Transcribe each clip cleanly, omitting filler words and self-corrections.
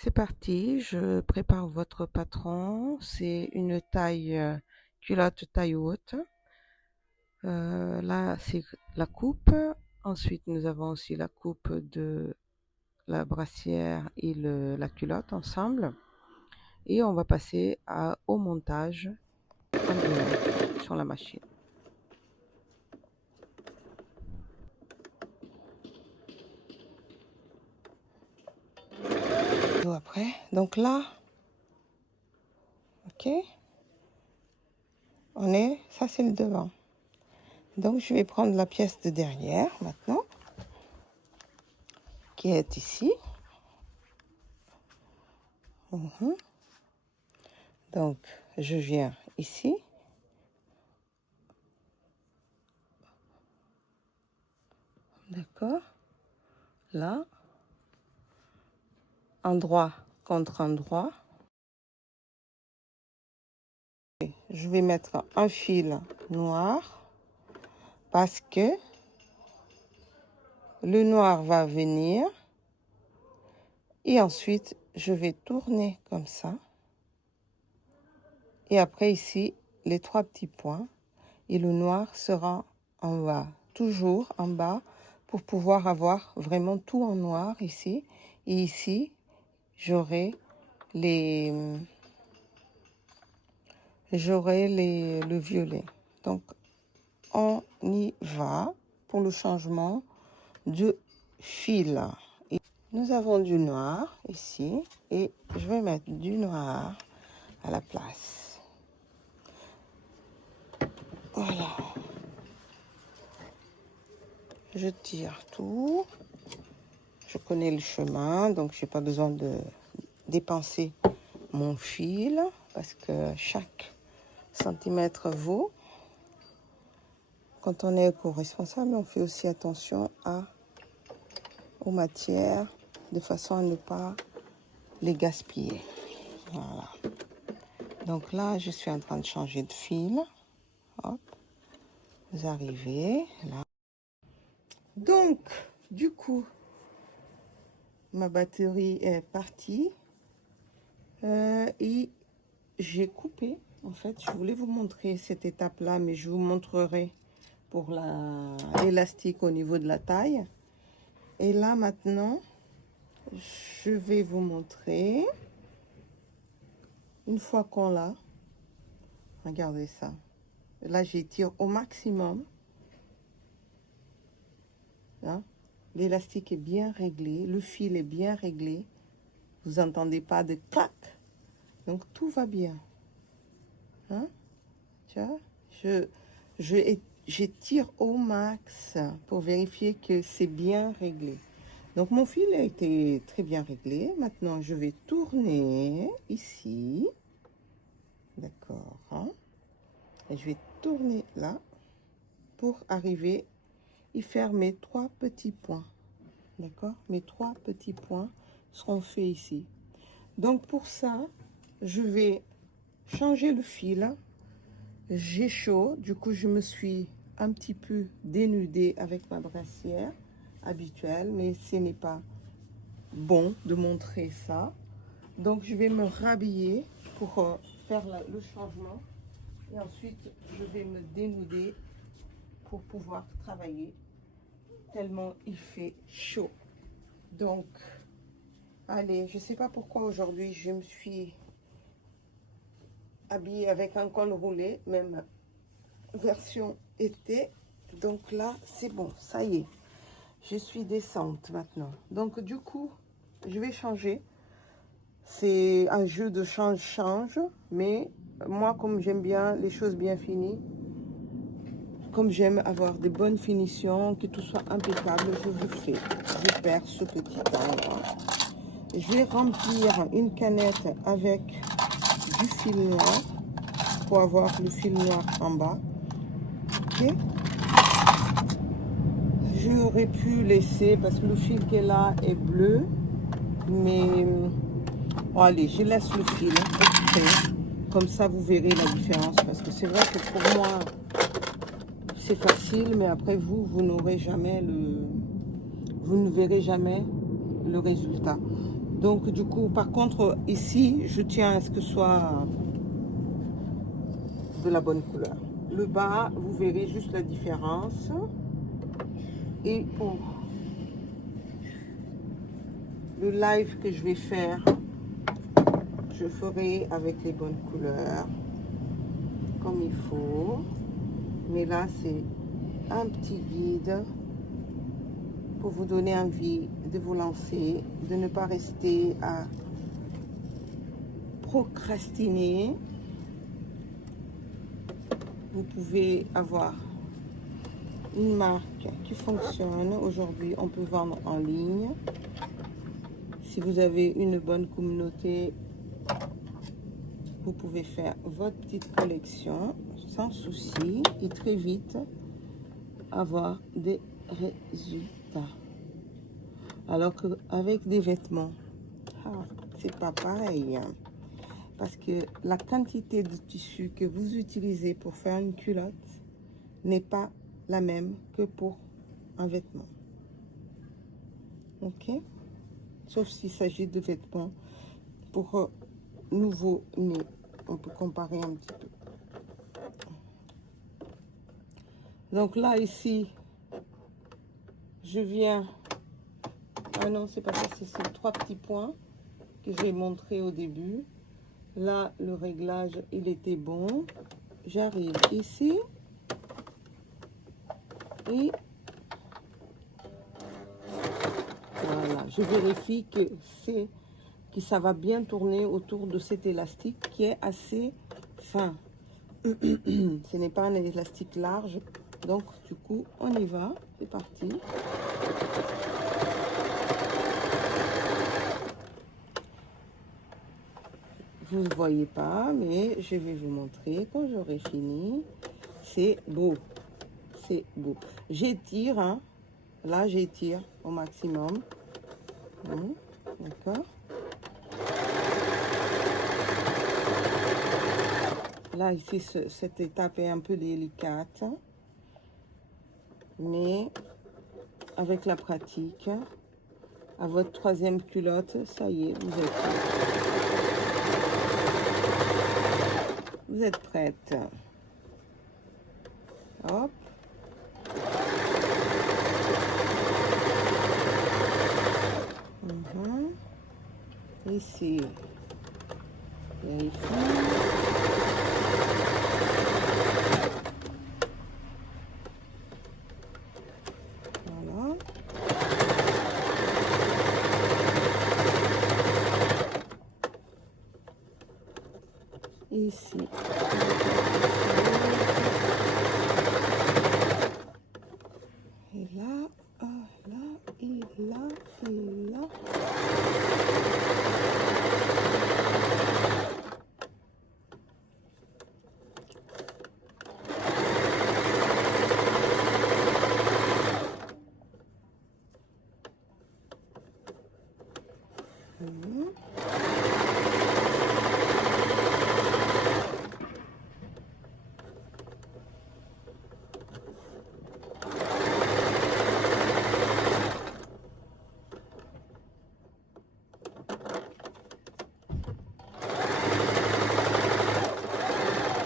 C'est parti, je prépare votre patron. C'est une taille culotte taille haute. Là, c'est la coupe. Ensuite, nous avons aussi la coupe de la brassière et la culotte ensemble. Et on va passer au montage en direct sur la machine. Après, donc là, ok, ça c'est le devant. Donc je vais prendre la pièce de derrière maintenant, qui est ici. Donc je viens ici. D'accord. Là. Endroit contre endroit. Je vais mettre un fil noir parce que le noir va venir et ensuite je vais tourner comme ça et après ici les 3 petits points et le noir sera en bas, toujours en bas pour pouvoir avoir vraiment tout en noir ici et ici j'aurai le violet. Donc on y va pour le changement de fil. Et nous avons du noir ici et je vais mettre du noir à la place. Voilà. Je tire tout. Je connais le chemin, donc je n'ai pas besoin de dépenser mon fil parce que chaque centimètre vaut. Quand on est éco-responsable, on fait aussi attention aux matières de façon à ne pas les gaspiller. Voilà. Donc là, je suis en train de changer de fil. Hop. Vous arrivez là. Donc, du coup, ma batterie est partie. Et j'ai coupé. En fait, je voulais vous montrer cette étape-là, mais je vous montrerai pour l'élastique au niveau de la taille. Et là, maintenant, je vais vous montrer. Une fois qu'on l'a, regardez ça. Là, j'étire au maximum. Hein? L'élastique est bien réglé, le fil est bien réglé. Vous n'entendez pas de clac. Donc, tout va bien. Hein? Tu vois? J'étire au max pour vérifier que c'est bien réglé. Donc, mon fil a été très bien réglé. Maintenant, je vais tourner ici. D'accord. Hein? Et je vais tourner là pour arriver et faire mes 3 petits points. D'accord? Mes 3 petits points seront faits ici. Donc, pour ça, je vais changer le fil. J'ai chaud, du coup, je me suis un petit peu dénudée avec ma brassière habituelle, mais ce n'est pas bon de montrer ça. Donc, je vais me rhabiller pour faire le changement. Et ensuite, je vais me dénuder pour pouvoir travailler tellement il fait chaud. Donc, allez, je ne sais pas pourquoi aujourd'hui je me suis habillée avec un col roulé, même version été. Donc là, c'est bon, ça y est. Je suis décente maintenant. Donc du coup, je vais changer. C'est un jeu de change, mais moi, comme j'aime bien les choses bien finies, comme j'aime avoir des bonnes finitions, que tout soit impeccable, je vous fais. Je perds ce petit temps. Je vais remplir une canette avec du fil noir pour avoir le fil noir en bas. Ok. J'aurais pu laisser parce que le fil qui est là est bleu, mais bon, allez, je laisse le fil exprès. Comme ça, vous verrez la différence parce que c'est vrai que pour moi, c'est facile, mais après vous n'aurez jamais vous ne verrez jamais le résultat. Donc du coup, par contre, ici, je tiens à ce que ce soit de la bonne couleur. Le bas, vous verrez juste la différence. Et pour le live que je vais faire, je ferai avec les bonnes couleurs, comme il faut. Mais là, c'est un petit guide pour vous donner envie de vous lancer, de ne pas rester à procrastiner. Vous pouvez avoir une marque qui fonctionne. Aujourd'hui, on peut vendre en ligne. Si vous avez une bonne communauté, vous pouvez faire votre petite collection sans souci et très vite avoir des résultats. Alors qu'avec des vêtements, c'est pas pareil. Parce que la quantité de tissu que vous utilisez pour faire une culotte n'est pas la même que pour un vêtement. Ok? Sauf s'il s'agit de vêtements pour nouveau-nés. On peut comparer un petit peu. Donc là, ici, je viens... Ah non, c'est pas ça, c'est ces 3 petits points que j'ai montré au début. Là, le réglage, il était bon. J'arrive ici. Et voilà, je vérifie que ça va bien tourner autour de cet élastique qui est assez fin. Ce n'est pas un élastique large. Donc, du coup, on y va. C'est parti. Vous ne voyez pas, mais je vais vous montrer quand j'aurai fini. C'est beau. C'est beau. J'étire, hein. Là, j'étire au maximum. D'accord. Là, ici, cette étape est un peu délicate. Mais avec la pratique, à votre 3e culotte, ça y est, vous êtes prête. Vous êtes prête. Hop. Ici. Vérifiez. Voilà. Ici. Et là, là, et là, et là.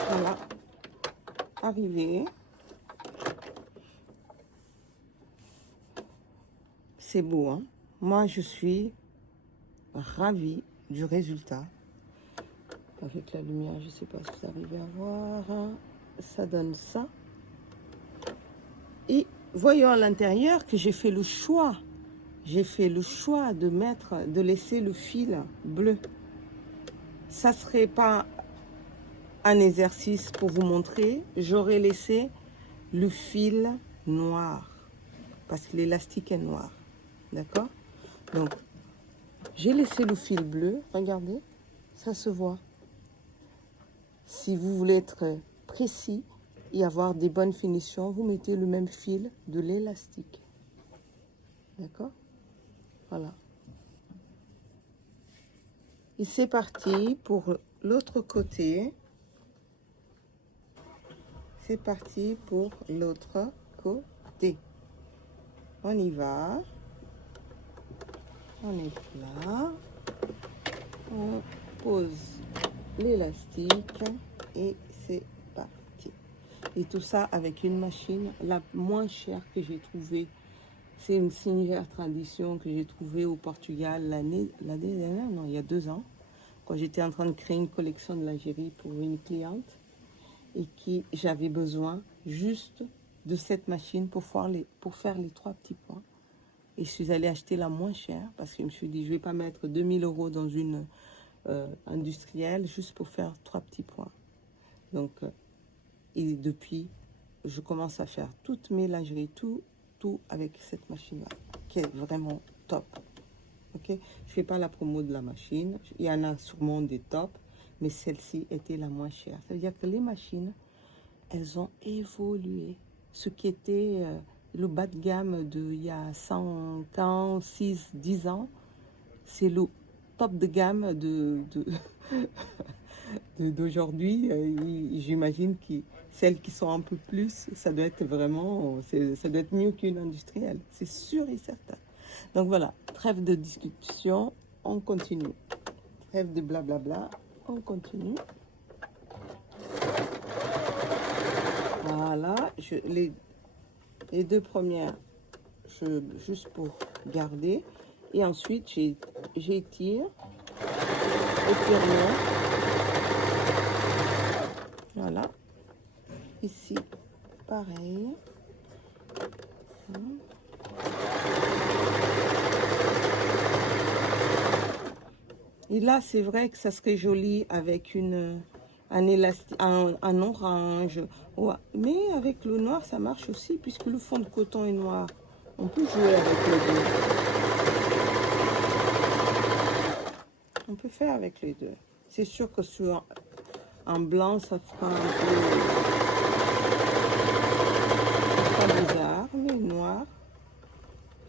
Voilà. Arrivé. C'est beau, hein? Moi, je suis ravie du résultat. Avec la lumière, je ne sais pas si vous arrivez à voir. Ça donne ça. Et voyons à l'intérieur que j'ai fait le choix. J'ai fait le choix de laisser le fil bleu. Ça ne serait pas un exercice pour vous montrer. J'aurais laissé le fil noir. Parce que l'élastique est noir. D'accord? Donc, j'ai laissé le fil bleu. Regardez, ça se voit. Si vous voulez être précis et avoir des bonnes finitions, vous mettez le même fil de l'élastique. D'accord? Voilà. Et c'est parti pour l'autre côté. C'est parti pour l'autre côté. On y va. On est là. pose l'élastique et c'est parti. Et tout ça avec une machine la moins chère que j'ai trouvée. C'est une Singer Tradition que j'ai trouvée au Portugal l'année dernière, non, il y a 2 ans, quand j'étais en train de créer une collection de lingerie pour une cliente et qui j'avais besoin juste de cette machine pour faire les 3 petits points. Et je suis allée acheter la moins chère parce que je me suis dit, je ne vais pas mettre 2000 € dans une industrielle juste pour faire 3 petits points. Donc, et depuis, je commence à faire toutes mes lingeries, tout avec cette machine-là, qui est vraiment top. Ok, je fais pas la promo de la machine. Il y en a sûrement des tops, mais celle-ci était la moins chère. Ça veut dire que les machines, elles ont évolué. Ce qui était le bas de gamme il y a 5 ans, 6, 10 ans, c'est le top de gamme d'aujourd'hui. J'imagine que celles qui sont un peu plus, ça doit être vraiment, ça doit être mieux qu'une industrielle. C'est sûr et certain. Donc voilà, trêve de discussion, on continue. Trêve de blablabla, on continue. Voilà, les 2 premières, juste pour garder. Et ensuite, j'étire, étirement. Voilà. Ici, pareil. Et là, c'est vrai que ça serait joli avec un élastique, un orange. Ouais. Mais avec le noir, ça marche aussi, puisque le fond de coton est noir. On peut jouer avec les deux. On peut faire avec les deux. C'est sûr que sur un blanc, ça fera un peu bizarre, mais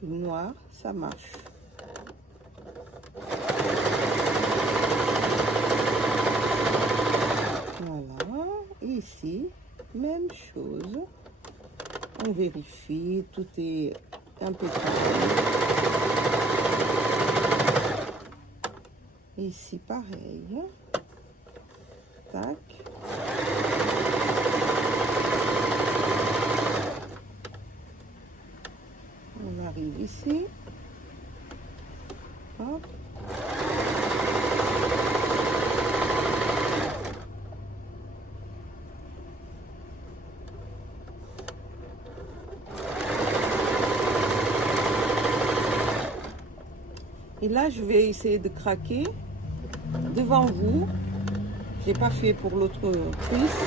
le noir, ça marche. Voilà, et ici, même chose. On vérifie, tout est impeccable. Et ici, pareil. Tac. On arrive ici. Hop. Et là, je vais essayer de craquer devant vous. J'ai pas fait pour l'autre cuisse.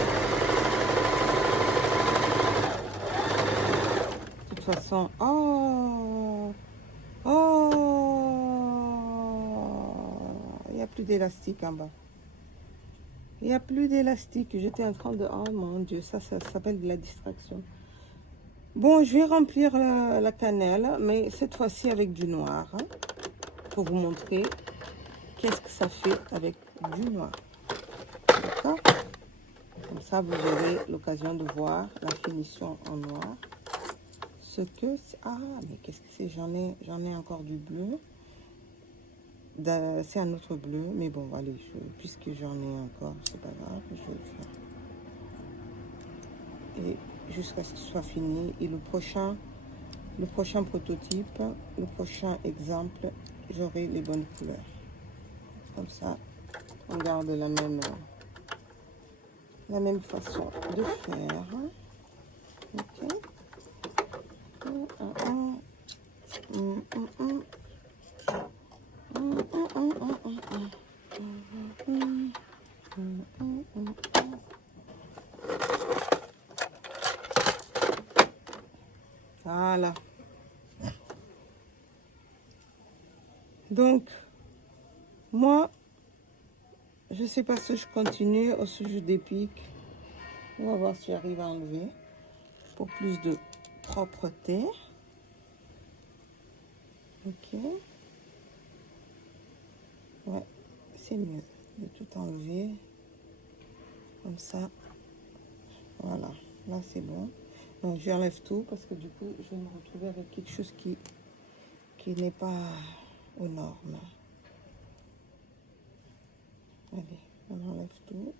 De toute façon, il n'y a plus d'élastique en bas. Il n'y a plus d'élastique. J'étais en train de... Oh mon Dieu, ça s'appelle de la distraction. Bon, je vais remplir la cannelle, mais cette fois-ci avec du noir. Hein, pour vous montrer qu'est-ce que ça fait avec du noir. D'accord? Comme ça, vous aurez l'occasion de voir la finition en noir. Ce que... Ah, mais qu'est-ce que c'est? J'en ai encore du bleu. C'est un autre bleu, mais bon, allez, puisque j'en ai encore, c'est pas grave, je vais le faire. Et jusqu'à ce que ce soit fini. Et le prochain prototype, le prochain exemple, j'aurai les bonnes couleurs. Comme ça, on garde la même façon de faire. Ok. Voilà. Donc, moi, je sais pas si je continue ou si je dépique. On va voir si j'arrive à enlever pour plus de propreté. Ok. Ouais, c'est mieux de tout enlever. Comme ça. Voilà. Là, c'est bon. Donc, j'enlève tout parce que du coup, je vais me retrouver avec quelque chose qui n'est pas aux normes. J'enlève tout.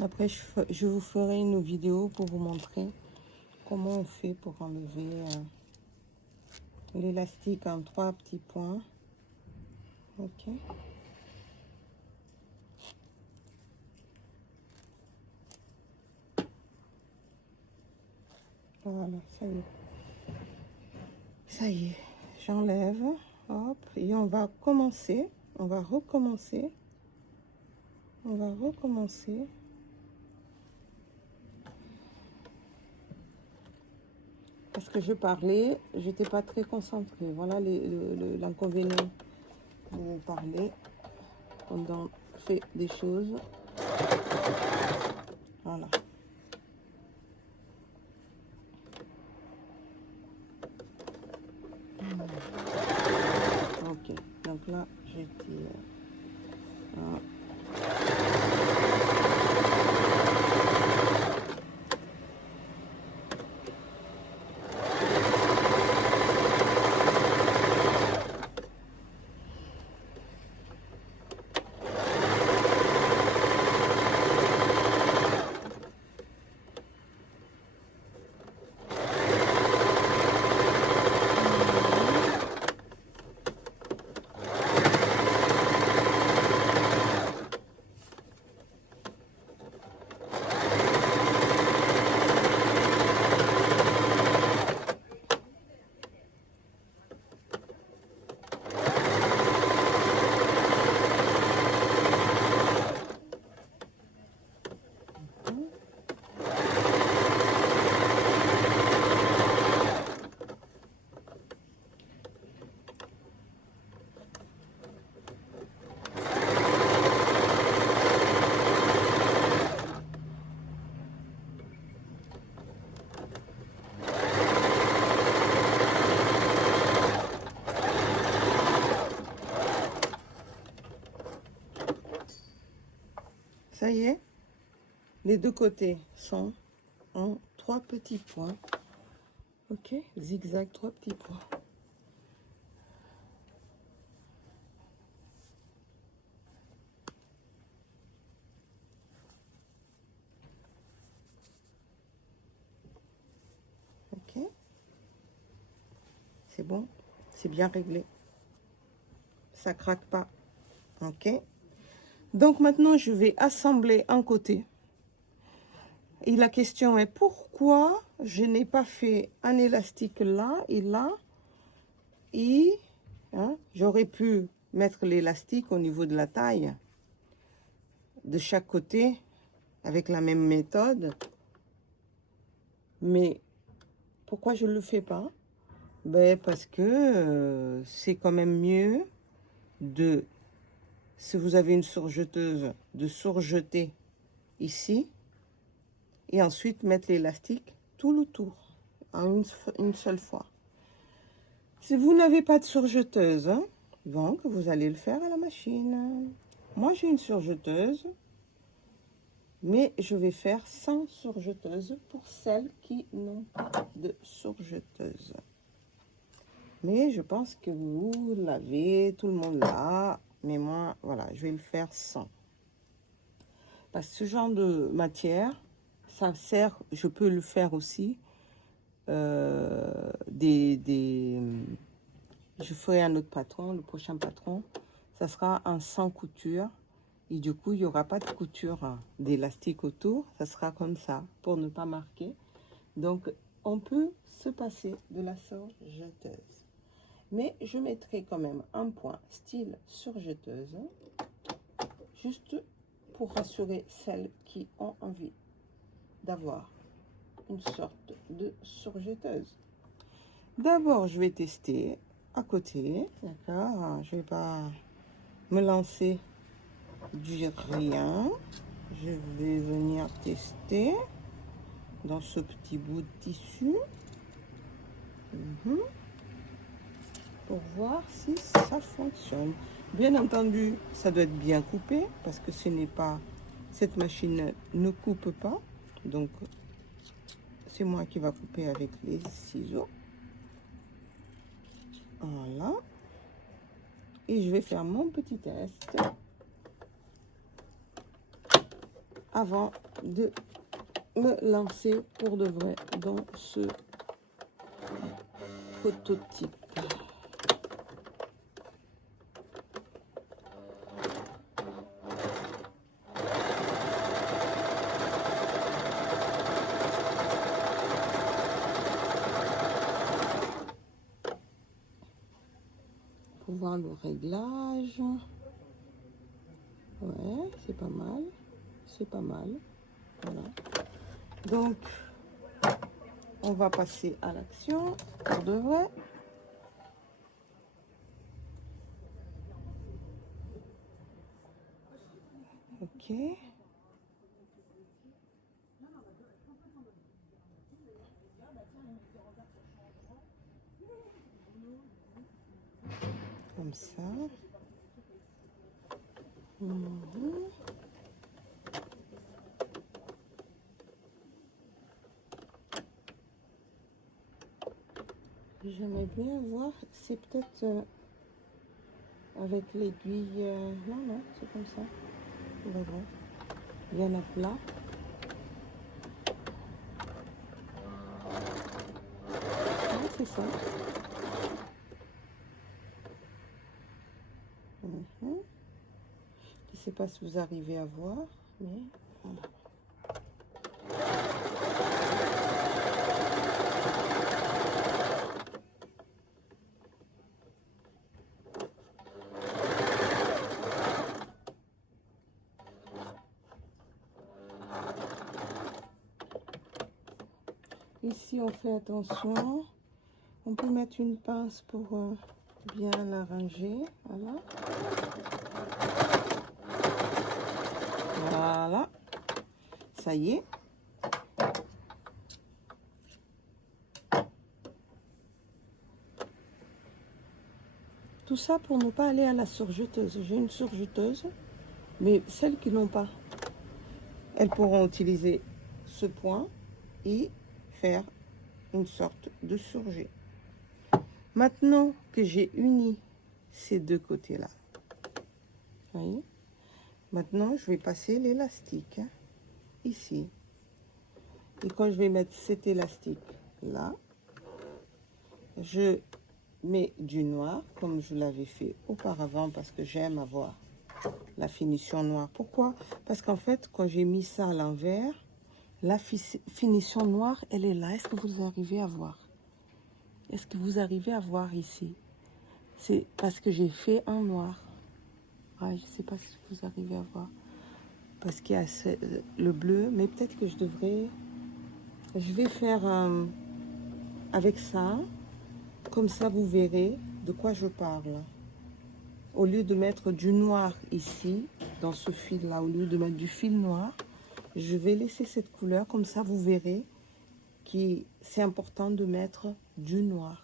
Après, je vous ferai une vidéo pour vous montrer comment on fait pour enlever l'élastique en 3 petits points. Ok. Voilà, ça y est. Ça y est, j'enlève. Hop, et on va commencer. On va recommencer. On va recommencer. Parce que je parlais, j'étais pas très concentrée. Voilà l'inconvénient de parler pendant on fait des choses. Voilà. Ok, donc là, je tire. Voilà. Ça y est, les deux côtés sont en 3 petits points. Ok, zigzag, 3 petits points. Ok, c'est bon, c'est bien réglé. Ça craque pas. Ok. Donc maintenant, je vais assembler un côté. Et la question est pourquoi je n'ai pas fait un élastique là et là. Et j'aurais pu mettre l'élastique au niveau de la taille de chaque côté avec la même méthode. Mais pourquoi je ne le fais pas? Ben parce que c'est quand même mieux de, si vous avez une surjeteuse, de surjeter ici et ensuite mettre l'élastique tout le tour en une seule fois. Si vous n'avez pas de surjeteuse, donc vous allez le faire à la machine. Moi j'ai une surjeteuse, mais je vais faire sans surjeteuse pour celles qui n'ont pas de surjeteuse. Mais je pense que vous l'avez, tout le monde l'a. Mais moi, voilà, je vais le faire sans. Parce que ce genre de matière, ça sert, je peux le faire aussi. Je ferai un autre patron, le prochain patron. Ça sera en sans couture. Et du coup, il n'y aura pas de couture d'élastique autour. Ça sera comme ça, pour ne pas marquer. Donc, on peut se passer de la surjeteuse. Mais je mettrai quand même un point style surjeteuse, juste pour rassurer celles qui ont envie d'avoir une sorte de surjeteuse. D'abord, je vais tester à côté, d'accord? Je vais pas me lancer du rien. Je vais venir tester dans ce petit bout de tissu. Pour voir si ça fonctionne. Bien entendu, ça doit être bien coupé parce que ce n'est pas, cette machine ne coupe pas. Donc, c'est moi qui va couper avec les ciseaux. Voilà. Et je vais faire mon petit test avant de me lancer pour de vrai dans ce prototype. Pour voir le réglage. Ouais, c'est pas mal. C'est pas mal. Voilà. Donc, on va passer à l'action pour de vrai. Ok. Comme ça. J'aimerais bien voir, c'est peut-être avec l'aiguille. Non, non, c'est comme ça. On va voir. Bien à plat. Ah, c'est ça. Je ne sais pas si vous arrivez à voir, mais voilà. Ici, on fait attention. On peut mettre une pince pour bien l'arranger. Voilà. Voilà. Ça y est. Tout ça pour ne pas aller à la surjeteuse. J'ai une surjeteuse, mais celles qui n'ont pas, elles pourront utiliser ce point et faire une sorte de surjet. Maintenant que j'ai uni ces deux côtés-là, voyez, maintenant je vais passer l'élastique ici. Et quand je vais mettre cet élastique là, je mets du noir comme je l'avais fait auparavant parce que j'aime avoir la finition noire. Pourquoi? Parce qu'en fait, quand j'ai mis ça à l'envers, la finition noire, elle est là. Est-ce que vous arrivez à voir? Est-ce que vous arrivez à voir ici? C'est parce que j'ai fait en noir. Ouais, je ne sais pas si vous arrivez à voir. Parce qu'il y a le bleu, mais peut-être que je devrais... Je vais faire avec ça. Comme ça, vous verrez de quoi je parle. Au lieu de mettre du noir ici, dans ce fil-là, au lieu de mettre du fil noir, je vais laisser cette couleur. Comme ça, vous verrez que c'est important de mettre du noir.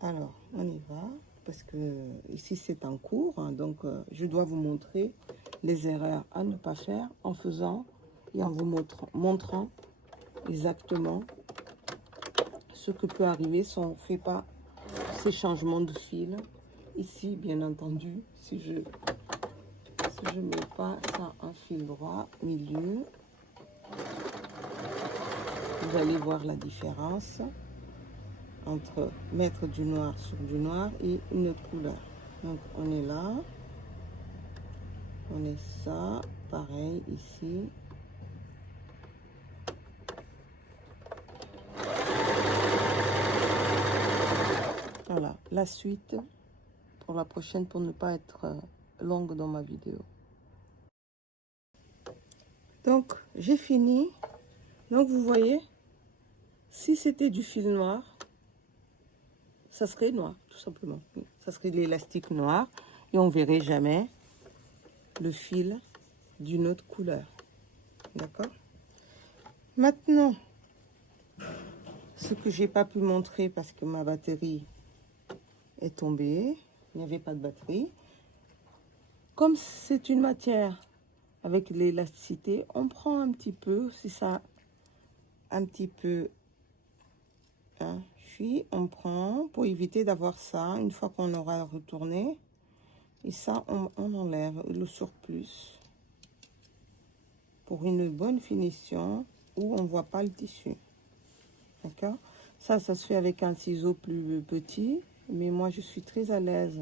Alors, on y va. Parce que ici, c'est en cours. Hein, donc, je dois vous montrer les erreurs à ne pas faire en faisant et en vous montrant exactement ce que peut arriver si on ne fait pas ces changements de fil. Ici, bien entendu, si je ne mets pas ça en fil droit, milieu, vous allez voir la différence entre mettre du noir sur du noir et une autre couleur. Donc, on est là. On est ça, pareil ici. Voilà, la suite pour la prochaine pour ne pas être longue dans ma vidéo. Donc, j'ai fini. Donc, vous voyez, si c'était du fil noir, ça serait noir, tout simplement. Ça serait de l'élastique noir et on ne verrait jamais le fil d'une autre couleur. D'accord? Maintenant, ce que j'ai pas pu montrer parce que ma batterie est tombée. Il n'y avait pas de batterie. Comme c'est une matière avec l'élasticité, on prend un petit peu, c'est ça, un petit peu, hein, puis on prend pour éviter d'avoir ça une fois qu'on aura retourné. Et ça, on enlève le surplus pour une bonne finition où on ne voit pas le tissu. D'accord? Ça se fait avec un ciseau plus petit, mais moi je suis très à l'aise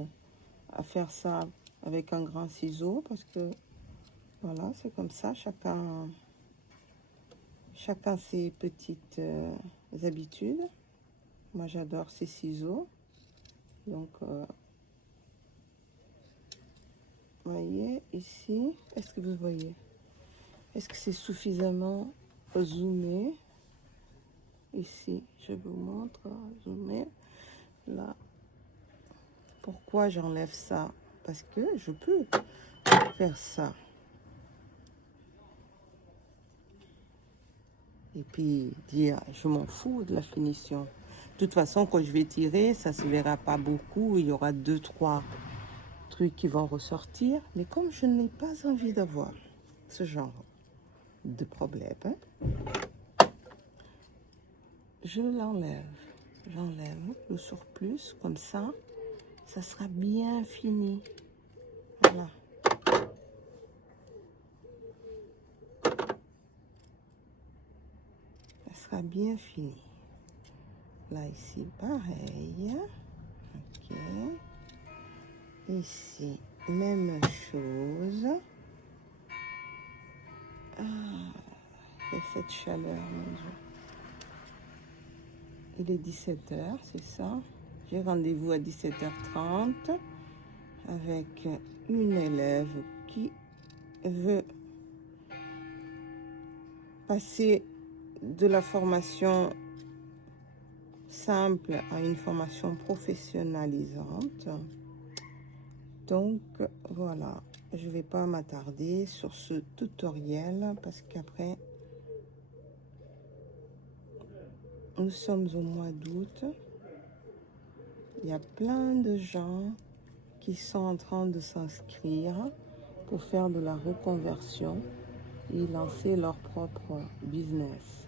à faire ça avec un grand ciseau parce que voilà, c'est comme ça, chacun ses petites habitudes. Moi j'adore ces ciseaux, donc voyez ici, est-ce que vous voyez, est-ce que c'est suffisamment zoomé? Ici je vous montre, zoomé là. Pourquoi j'enlève ça? Parce que je peux faire ça. Et puis dire, je m'en fous de la finition. De toute façon, quand je vais tirer, ça ne se verra pas beaucoup. Il y aura 2-3 trucs qui vont ressortir. Mais comme je n'ai pas envie d'avoir ce genre de problème, hein, je l'enlève. J'enlève le surplus, comme ça sera bien fini. Voilà. Ça sera bien fini. Là, ici, pareil. Ok. Ici, même chose. Ah, et cette chaleur, mon Dieu. Il est 17h, c'est ça. J'ai rendez-vous à 17h30 avec une élève qui veut passer de la formation simple à une formation professionnalisante. Donc voilà, je ne vais pas m'attarder sur ce tutoriel parce qu'après, nous sommes au mois d'août. Il y a plein de gens qui sont en train de s'inscrire pour faire de la reconversion et lancer leur propre business.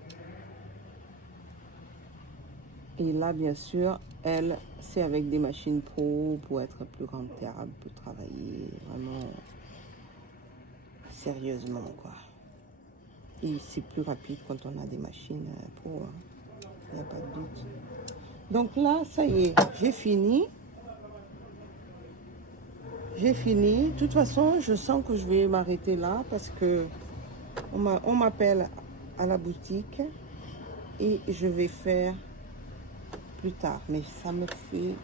Et là, bien sûr, elle, c'est avec des machines pro pour être plus rentable, pour travailler vraiment sérieusement, quoi. Et c'est plus rapide quand on a des machines pro, hein. Il n'y a pas de doute. Donc là, ça y est, j'ai fini. J'ai fini. De toute façon, je sens que je vais m'arrêter là parce que on m'appelle à la boutique et je vais faire plus tard. Mais ça me fait...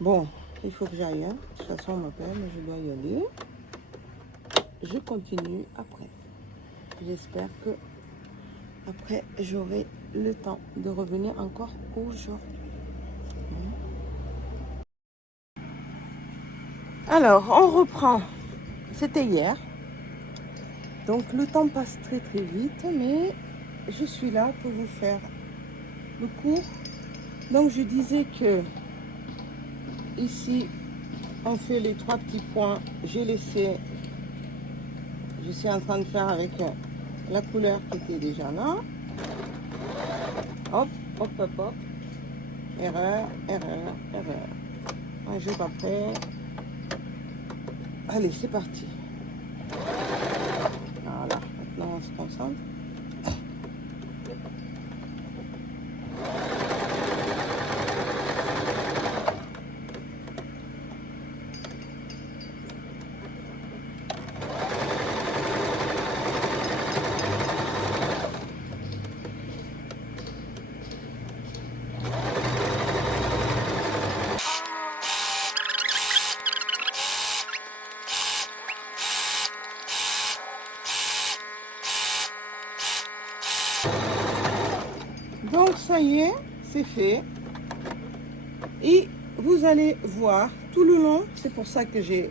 Bon, il faut que j'aille. Hein. De toute façon, on m'appelle, je dois y aller. Je continue après. J'espère que après, j'aurai le temps de revenir encore aujourd'hui. Alors, on reprend. C'était hier. Donc, le temps passe très très vite, mais je suis là pour vous faire le cours. Donc, je disais que ici, on fait les 3 petits points. J'ai laissé, je suis en train de faire avec la couleur qui était déjà là. Hop, hop, hop, hop. Erreur, erreur, erreur. Un jour après. Allez, c'est parti. Voilà, maintenant on se concentre. Donc ça y est, c'est fait. Et vous allez voir tout le long, c'est pour ça que j'ai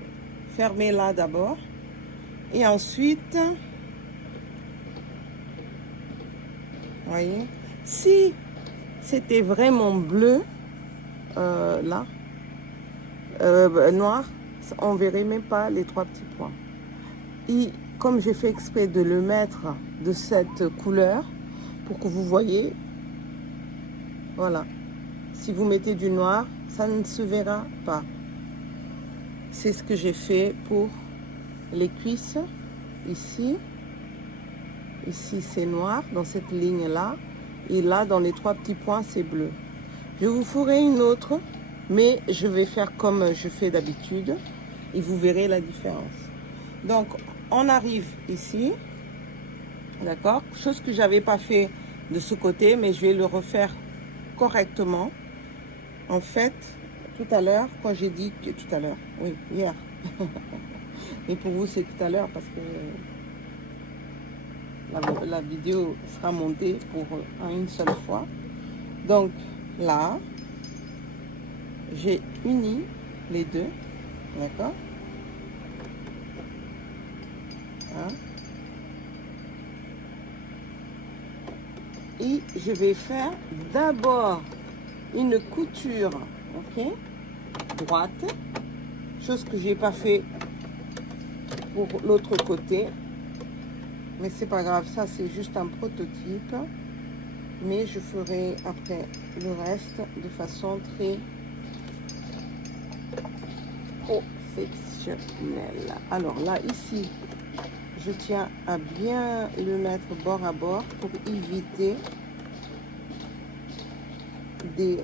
fermé là d'abord. Et ensuite, voyez, si c'était vraiment bleu, là, noir, on verrait même pas les 3 petits points. Et comme j'ai fait exprès de le mettre de cette couleur, pour que vous voyez, voilà. Si vous mettez du noir, ça ne se verra pas. C'est ce que j'ai fait pour les cuisses, ici. Ici, c'est noir, dans cette ligne-là. Et là, dans les 3 petits points, c'est bleu. Je vous ferai une autre, mais je vais faire comme je fais d'habitude. Et vous verrez la différence. Donc, on arrive ici. D'accord? Chose que j'avais pas fait de ce côté, mais je vais le refaire correctement. En fait, tout à l'heure, quand j'ai dit que... Tout à l'heure, oui, hier. Mais pour vous, c'est tout à l'heure parce que la vidéo sera montée pour une seule fois. Donc, là, j'ai uni les deux. D'accord? Hein? Et je vais faire d'abord une couture, ok, droite, chose que j'ai pas fait pour l'autre côté, mais c'est pas grave, ça c'est juste un prototype, mais je ferai après le reste de façon très professionnelle. Alors là, ici, je tiens à bien le mettre bord à bord pour éviter des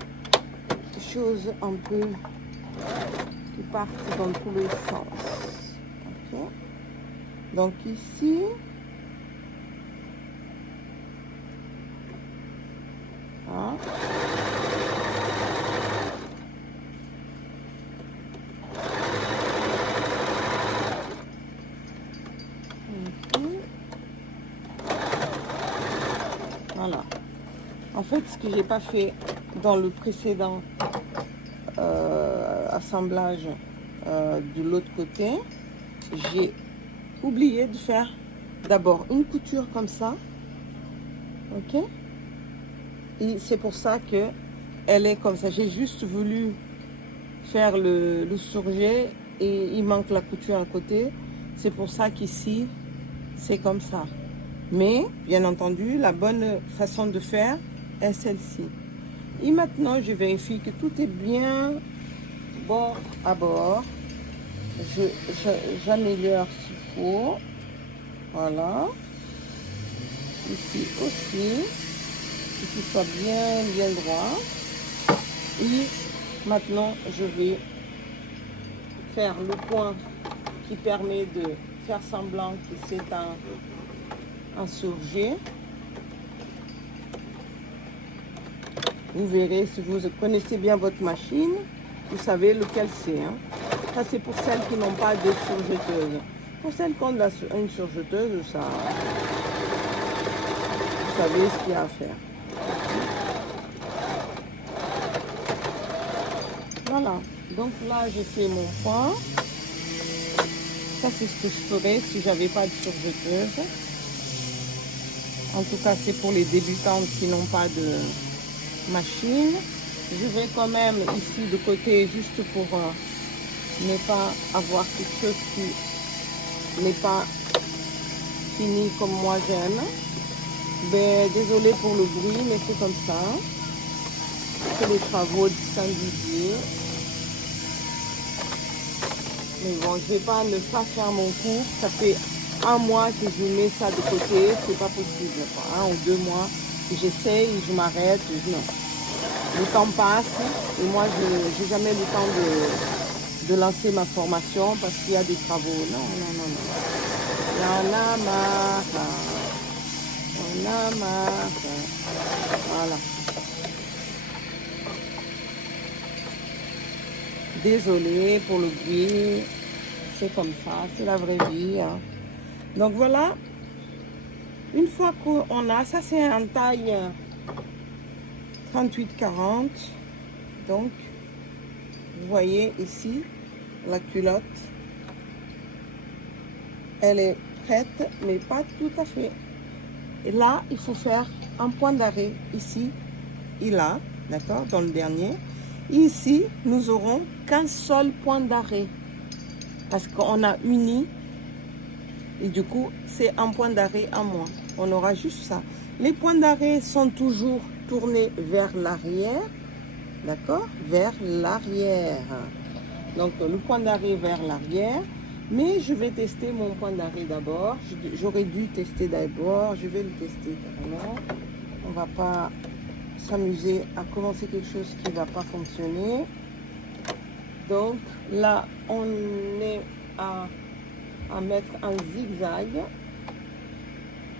choses un peu qui partent dans tous les sens. Okay. Donc ici, hein, voilà. En fait, ce que j'ai pas fait dans le précédent assemblage de l'autre côté, j'ai oublié de faire d'abord une couture comme ça, ok, et c'est pour ça que elle est comme ça. J'ai juste voulu faire le surjet et il manque la couture à côté, c'est pour ça qu'ici c'est comme ça. Mais bien entendu, la bonne façon de faire est celle-ci. Et maintenant, je vérifie que tout est bien bord à bord. J'améliore s'il faut. Voilà. Ici aussi. Et qu'il soit bien droit. Et maintenant, je vais faire le point qui permet de faire semblant que c'est un surjet. Vous verrez, si vous connaissez bien votre machine, vous savez lequel c'est. Hein. Ça, c'est pour celles qui n'ont pas de surjeteuse. Pour celles qui ont une surjeteuse, ça, vous savez ce qu'il y a à faire. Voilà. Donc là, j'ai fait mon point. Ça, c'est ce que je ferais si j'avais pas de surjeteuse. En tout cas, c'est pour les débutantes qui n'ont pas de machine. Je vais quand même ici de côté juste pour ne pas avoir quelque chose qui n'est pas fini comme moi j'aime. Ben, désolé pour le bruit, mais c'est comme ça. C'est les travaux du Saint-Didier. Mais bon, je vais pas ne pas faire mon cours. Ça fait un mois que je mets ça de côté. C'est pas possible. Quoi. 1 ou 2 mois. J'essaye, je m'arrête. Non. Le temps passe et moi, je n'ai jamais le temps de lancer ma formation parce qu'il y a des travaux. Non. Il y en a marre. On a marre. Voilà. Désolée pour le bruit. C'est comme ça. C'est la vraie vie. Hein. Donc voilà. Une fois qu'on a, ça c'est en taille 38-40. Donc, vous voyez ici, la culotte. Elle est prête, mais pas tout à fait. Et là, il faut faire un point d'arrêt ici là, d'accord, dans le dernier. Ici, nous aurons qu'un seul point d'arrêt parce qu'on a uni et du coup, c'est un point d'arrêt à moins. On aura juste ça. Les points d'arrêt sont toujours tournés vers l'arrière, d'accord, vers l'arrière. Donc, le point d'arrêt vers l'arrière. Mais je vais tester mon point d'arrêt d'abord. J'aurais dû tester d'abord. Je vais le tester carrément. On ne va pas s'amuser à commencer quelque chose qui ne va pas fonctionner. Donc là, on est à mettre un zigzag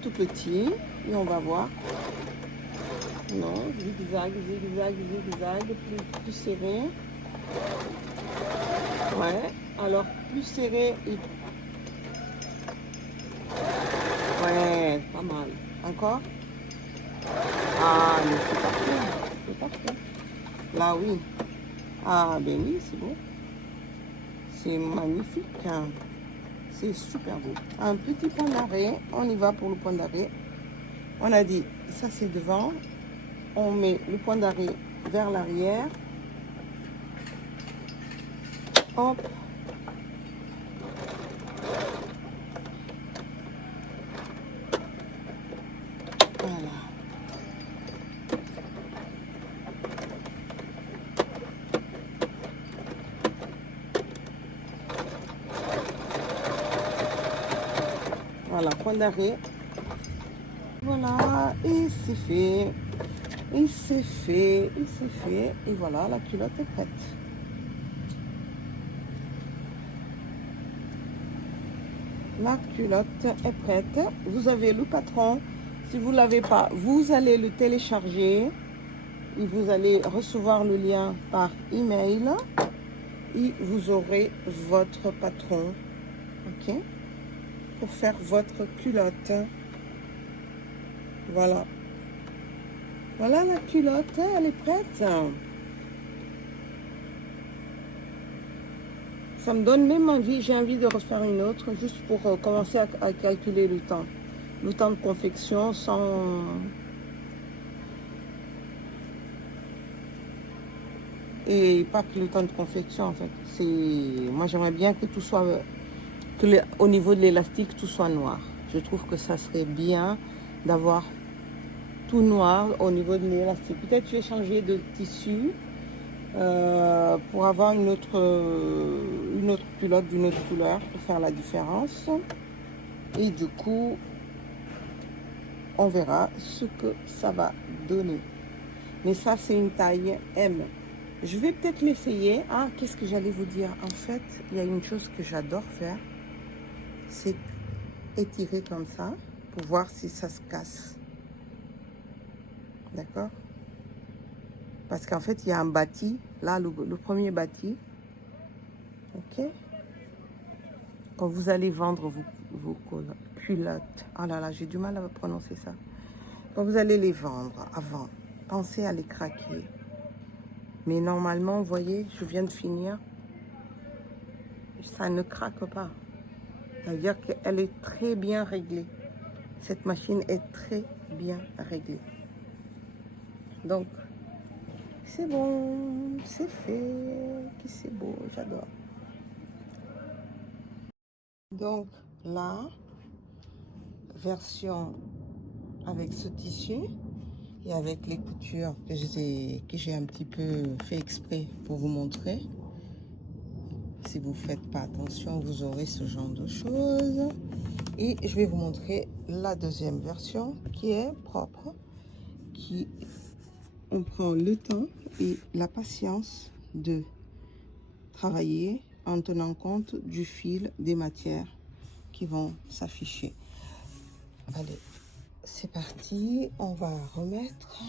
tout petit. Et on va voir. Non, zigzag, zigzag, zigzag, plus serré. Ouais, alors plus serré et... Ouais, pas mal. Encore? Ah, mais c'est parfait. C'est parfait. Là, oui. Ah, ben oui, c'est beau. C'est magnifique. C'est super beau. Un petit point d'arrêt. On y va pour le point d'arrêt. On a dit, ça c'est devant. On met le point d'arrêt vers l'arrière. Hop. Voilà. Voilà, point d'arrêt. Voilà, et c'est fait. Et c'est fait, et c'est fait. Et voilà, la culotte est prête. La culotte est prête. Vous avez le patron. Si vous ne l'avez pas, vous allez le télécharger. Et vous allez recevoir le lien par email. Et vous aurez votre patron. OK? Pour faire votre culotte. Voilà. Voilà la culotte, elle est prête. Ça me donne même envie, j'ai envie de refaire une autre, juste pour commencer à calculer le temps. Le temps de confection sans... Et pas que le temps de confection, en fait. Moi, j'aimerais bien que tout soit... au niveau de l'élastique, tout soit noir. Je trouve que ça serait bien d'avoir tout noir au niveau de l'élastique. Peut-être je vais changer de tissu pour avoir une autre culotte d'une autre couleur pour faire la différence. Et du coup, on verra ce que ça va donner. Mais ça, c'est une taille M. Je vais peut-être l'essayer. Ah, qu'est-ce que j'allais vous dire? En fait, il y a une chose que j'adore faire. C'est étirer comme ça pour voir si ça se casse. D'accord? Parce qu'en fait, il y a un bâti. Là, le premier bâti. OK? Quand vous allez vendre vos culottes. Oh là là, j'ai du mal à prononcer ça. Quand vous allez les vendre avant, pensez à les craquer. Mais normalement, vous voyez, je viens de finir. Ça ne craque pas. Ça veut dire qu'elle est très bien réglée. Cette machine est très bien réglée. Donc, c'est bon, c'est fait. C'est beau, j'adore. Donc, là, version avec ce tissu et avec les coutures que j'ai un petit peu fait exprès pour vous montrer. Si vous ne faites pas attention, vous aurez ce genre de choses. Et je vais vous montrer la deuxième version qui est propre, on prend le temps et la patience de travailler en tenant compte du fil des matières qui vont s'afficher. Allez, c'est parti. On va remettre